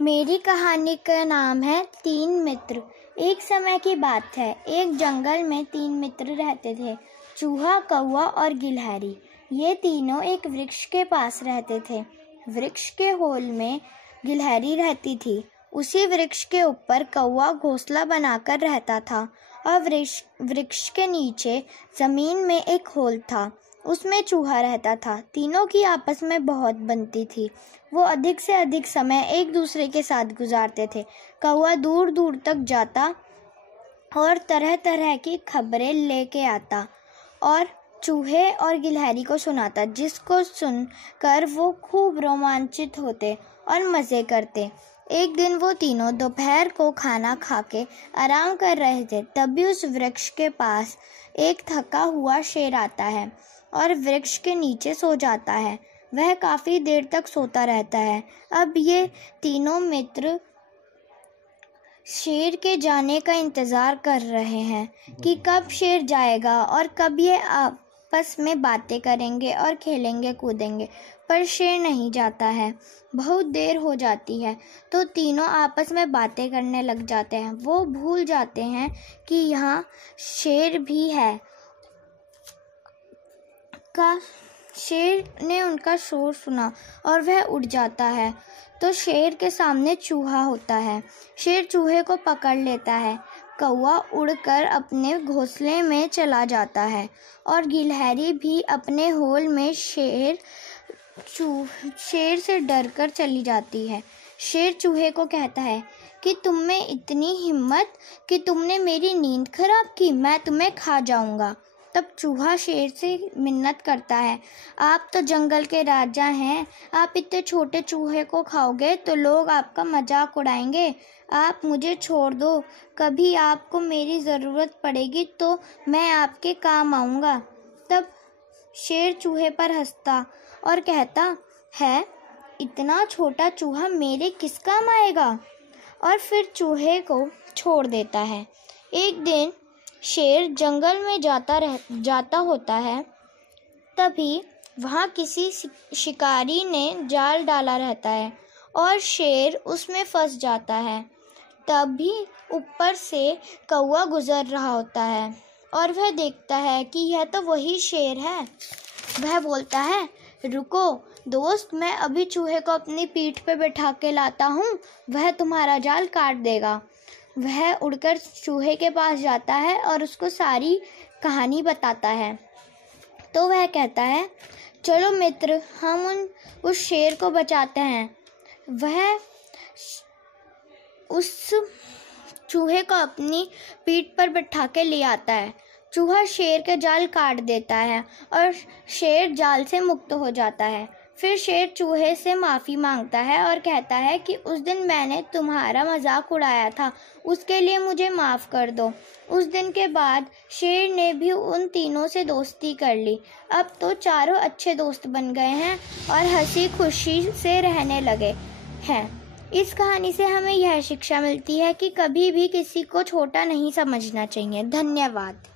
मेरी कहानी का नाम है 3 मित्र। एक समय की बात है, एक जंगल में 3 मित्र रहते थे, चूहा, कौवा और गिलहरी। ये तीनों एक वृक्ष के पास रहते थे। वृक्ष के होल में गिलहरी रहती थी। उसी वृक्ष के ऊपर कौवा घोंसला बनाकर रहता था और वृक्ष के नीचे जमीन में एक होल था, उसमें चूहा रहता था। तीनों की आपस में बहुत बनती थी। वो अधिक से अधिक समय एक दूसरे के साथ गुजारते थे। कौवा दूर दूर तक जाता और तरह तरह की खबरें लेके आता और चूहे और गिलहरी को सुनाता, जिसको सुनकर वो खूब रोमांचित होते और मज़े करते। एक दिन वो तीनों दोपहर को खाना खाके आराम कर रहे थे। तभी उस वृक्ष के पास एक थका हुआ शेर आता है और वृक्ष के नीचे सो जाता है। वह काफ़ी देर तक सोता रहता है। अब ये तीनों मित्र शेर के जाने का इंतज़ार कर रहे हैं कि कब शेर जाएगा और कब ये आपस में बातें करेंगे और खेलेंगे कूदेंगे, पर शेर नहीं जाता है। बहुत देर हो जाती है तो तीनों आपस में बातें करने लग जाते हैं। वो भूल जाते हैं कि यहाँ शेर भी है। शेर ने उनका शोर सुना और वह उठ जाता है तो शेर के सामने चूहा होता है। शेर चूहे को पकड़ लेता है। कौवा उड़कर अपने घोंसले में चला जाता है और गिलहरी भी अपने होल में शेर से डरकर चली जाती है। शेर चूहे को कहता है कि तुम में इतनी हिम्मत कि तुमने मेरी नींद खराब की, मैं तुम्हें खा जाऊंगा। तब चूहा शेर से मिन्नत करता है, आप तो जंगल के राजा हैं, आप इतने छोटे चूहे को खाओगे तो लोग आपका मजाक उड़ाएंगे। आप मुझे छोड़ दो, कभी आपको मेरी ज़रूरत पड़ेगी तो मैं आपके काम आऊँगा। तब शेर चूहे पर हंसता और कहता है, इतना छोटा चूहा मेरे किस काम आएगा, और फिर चूहे को छोड़ देता है। एक दिन शेर जंगल में जाता होता है। तभी वहाँ किसी शिकारी ने जाल डाला रहता है और शेर उसमें फंस जाता है। तभी ऊपर से कौवा गुजर रहा होता है और वह देखता है कि यह तो वही शेर है। वह बोलता है, रुको दोस्त, मैं अभी चूहे को अपनी पीठ पे बैठा के लाता हूँ, वह तुम्हारा जाल काट देगा। वह उड़कर चूहे के पास जाता है और उसको सारी कहानी बताता है। तो वह कहता है, चलो मित्र, हम उस शेर को बचाते हैं। वह उस चूहे को अपनी पीठ पर बैठा के ले आता है। चूहा शेर के जाल काट देता है और शेर जाल से मुक्त हो जाता है। फिर शेर चूहे से माफ़ी मांगता है और कहता है कि उस दिन मैंने तुम्हारा मजाक उड़ाया था, उसके लिए मुझे माफ़ कर दो। उस दिन के बाद शेर ने भी उन तीनों से दोस्ती कर ली। अब तो चारों अच्छे दोस्त बन गए हैं और हंसी खुशी से रहने लगे हैं। इस कहानी से हमें यह शिक्षा मिलती है कि कभी भी किसी को छोटा नहीं समझना चाहिए। धन्यवाद।